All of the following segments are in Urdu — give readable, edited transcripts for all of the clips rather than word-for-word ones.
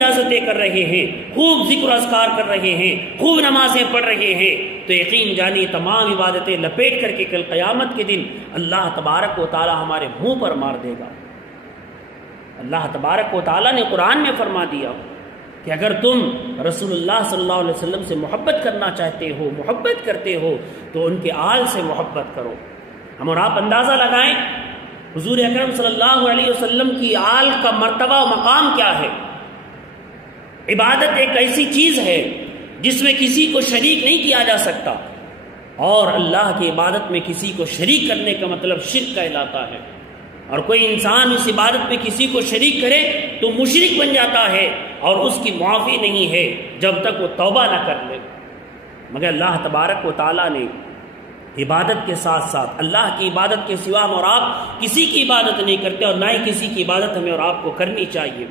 ریاستیں کر رہے ہیں، خوب ذکر اذکار کر رہے ہیں، خوب نمازیں پڑھ رہے ہیں، تو یقین جانی تمام عبادتیں لپیٹ کر کے کل قیامت کے دن اللہ تبارک و تعالی ہمارے منہ پر مار دے گا۔ اللہ تبارک و تعالی نے قرآن میں فرما دیا کہ اگر تم رسول اللہ صلی اللہ علیہ وسلم سے محبت کرنا چاہتے ہو، محبت کرتے ہو، تو ان کے آل سے محبت کرو۔ ہم اور آپ اندازہ لگائیں حضور اکرم صلی اللہ علیہ وسلم کی آل کا مرتبہ و مقام کیا ہے۔ عبادت ایک ایسی چیز ہے جس میں کسی کو شریک نہیں کیا جا سکتا، اور اللہ کی عبادت میں کسی کو شریک کرنے کا مطلب شرک کہلاتا ہے، اور کوئی انسان اس عبادت میں کسی کو شریک کرے تو مشرک بن جاتا ہے اور اس کی معافی نہیں ہے جب تک وہ توبہ نہ کر لے۔ مگر اللہ تبارک و تعالیٰ نے عبادت کے ساتھ ساتھ اللہ کی عبادت کے سوا ہم اور آپ کسی کی عبادت نہیں کرتے، اور نہ ہی کسی کی عبادت ہمیں اور آپ کو کرنی چاہیے۔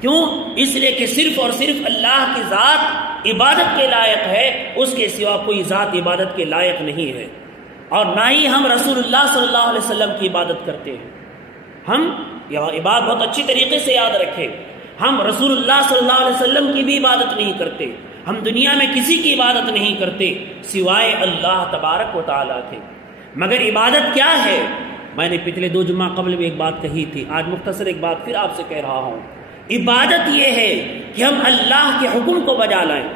کیوں؟ اس لیے کہ صرف اور صرف اللہ کی ذات عبادت کے لائق ہے، اس کے سوا کوئی ذات عبادت کے لائق نہیں ہے، اور نہ ہی ہم رسول اللہ صلی اللہ علیہ وسلم کی عبادت کرتے ہیں۔ ہم یہ بات بہت اچھی طریقے سے یاد رکھیں، ہم رسول اللہ صلی اللہ علیہ وسلم کی بھی عبادت نہیں کرتے، ہم دنیا میں کسی کی عبادت نہیں کرتے سوائے اللہ تبارک و تعالیٰ کے۔ مگر عبادت کیا ہے؟ میں نے پچھلے 2 جمعہ قبل بھی ایک بات کہی تھی، آج مختصر ایک بات پھر آپ سے کہہ رہا ہوں۔ عبادت یہ ہے کہ ہم اللہ کے حکم کو بجا لائیں،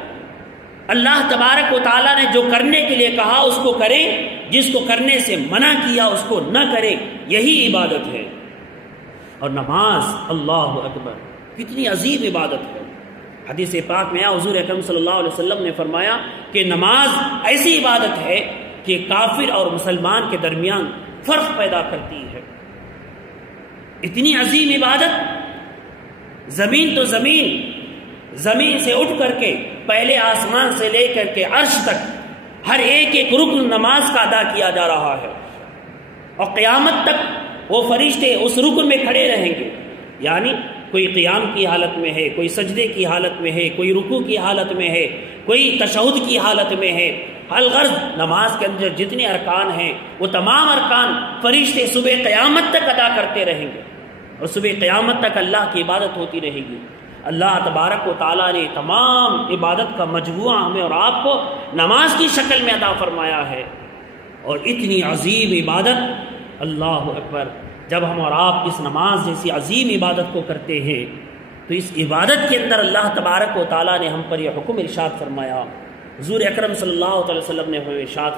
اللہ تبارک و تعالیٰ نے جو کرنے کے لیے کہا اس کو کریں، جس کو کرنے سے منع کیا اس کو نہ کریں، یہی عبادت ہے۔ اور نماز، اللہ اکبر، کتنی عظیم عبادت ہے۔ حدیث پاک میں حضور اکرم صلی اللہ علیہ وسلم نے فرمایا کہ نماز ایسی عبادت ہے کہ کافر اور مسلمان کے درمیان فرق پیدا کرتی ہے۔ اتنی عظیم عبادت، زمین تو زمین سے اٹھ کر کے پہلے آسمان سے لے کر کے عرش تک ہر ایک رکن نماز کا ادا کیا جا رہا ہے، اور قیامت تک وہ فرشتے اس رکن میں کھڑے رہیں گے۔ یعنی کوئی قیام کی حالت میں ہے، کوئی سجدے کی حالت میں ہے، کوئی رکوع کی حالت میں ہے، کوئی تشہد کی حالت میں ہے۔ الغرض نماز کے اندر جتنے ارکان ہیں وہ تمام ارکان فرشتے صبح قیامت تک ادا کرتے رہیں گے، اور صبح قیامت تک اللہ کی عبادت ہوتی رہے گی۔ اللہ تبارک و تعالیٰ نے تمام عبادت کا مجموعہ ہمیں اور آپ کو نماز کی شکل میں عطا فرمایا ہے، اور اتنی عظیم عبادت، اللہ اکبر، جب ہم اور آپ اس نماز جیسی عظیم عبادت کو کرتے ہیں تو اس عبادت کے اندر اللہ تبارک و تعالیٰ نے ہم پر یہ حکم ارشاد فرمایا۔ حضور اکرم صلی اللہ علیہ وسلم نے ہمیں ارشاد